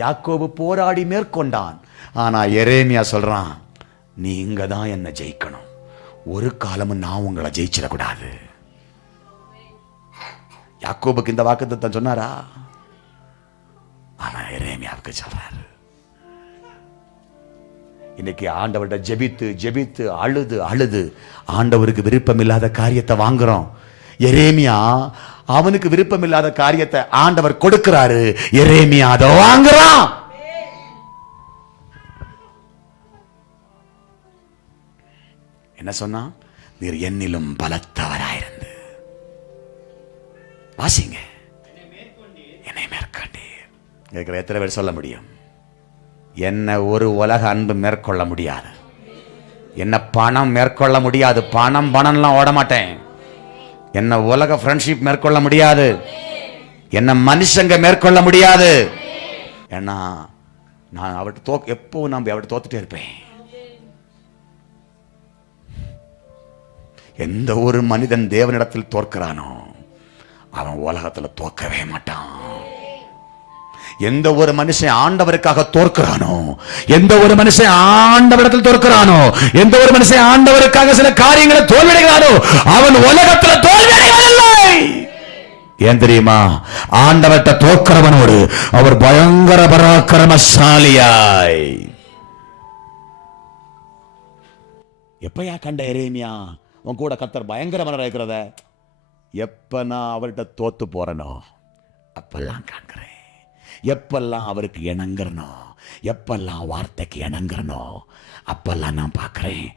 யாக்கோபு போராடி மேற்கொண்டான். ஆனா எரேமியா சொல்றான், நீங்க தான் என்ன ஜெயிக்கணும், ஒரு காலமும் நான் உங்களை ஜெயிச்சிடக்கூடாது. யாக்கோபுக்கு இந்த வாக்குத்தத்தம் சொன்னாரா? ஆனா எரேமியாவுக்கு சொல்றாரு. இன்னைக்கு ஆண்டவர்கிட்ட ஜெபித்து ஜெபித்து அழுது அழுது ஆண்டவருக்கு விருப்பம் இல்லாத காரியத்தை வாங்குறோம். எரேமியா அவனுக்கு விருப்பம் இல்லாத காரியத்தை ஆண்டவர் கொடுக்கிறாரு, எரேமியா அதை வாங்குறான். என்ன சொன்னா? நீர் என்னிலும் பலத்தவராயிருந்து வாசிங்க, என்னை மேற்கொண்டீர். இருக்கிற எத்தனை பேர் சொல்ல முடியும்? என்ன ஒரு உலக அன்பு மேற்கொள்ள முடியாது, என்ன பணம் மேற்கொள்ள முடியாது. பணம்லாம் ஓட மாட்டேன். என்ன உலக ஃப்ரெண்ட்ஷிப் மேற்கொள்ள முடியாது, என்ன மனுஷங்க மேற்கொள்ள முடியாது. ஏன்னா நான் அவர்கிட்ட எப்போ நான் அவர்கிட்ட தோத்துட்டே இருப்பேன். எந்த ஒரு மனிதன் தேவனிடத்தில் தோற்கிறானோ அவன் உலகத்தில் தோற்கவே மாட்டான். எந்த ஒரு மனுஷன் ஆண்டவருக்காக தோற்கிறானோ, எந்த ஒரு மனுஷன் ஆண்டவரிடத்தில் தோற்கிறானோ, எந்த ஒரு மனுஷன் ஆண்டவருக்காக சில காரியங்களை தோல்வியடைகிறானோ அவன் உலகத்தில் தோல்வியடைவதில்லை. ஏன் தெரியுமா? ஆண்டவர்கிட்ட தோற்கிறவனோடு அவர் பயங்கர பராக்கிரமசாலியாய். எப்பயா கண்ட எரேமியா உன் கூட கர்த்தர் பயங்கரமான இருக்கிறத? எப்ப நான் அவர்கிட்ட தோத்து போறனோ அப்பெல்லாம் காண்கிறேன். எப்பெல்லாம் அவருக்கு இணங்குறனோ, எப்பெல்லாம் வார்த்தைக்கு இணங்குறனோ அப்பெல்லாம் நான் பார்க்கிறேன்